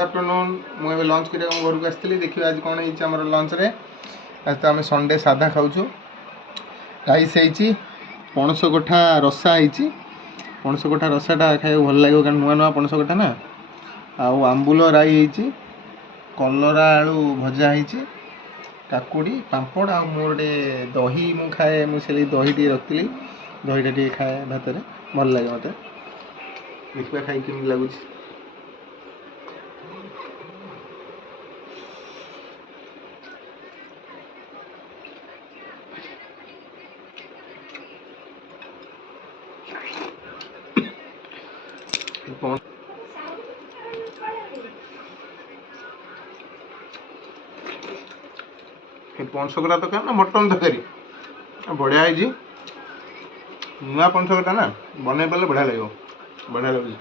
Afternoon मुझे lunch कर घर को आसती देखिए आज कौन होमर लंच रे आज तो आम संडे साधा खाऊँ राइस होती पणस कठा रसा होती पणस कठा रसाटा खाई भल लगे कारण नुआ नुआ पणस कठा ना आउ आंबुल राई होती कलरा आलू भजा होती काकुड़ी पापड़ आ मोटे दही मु खाए मुझे दही टी रखी दहीटा टी खाए भात में भल लगे मत देखा खाई केमी लगुच पणस कटा तक ना मटन तरकारी बढ़िया है नुआ पणस कटा ना बन पारे बढ़िया लगे बढ़िया लगे।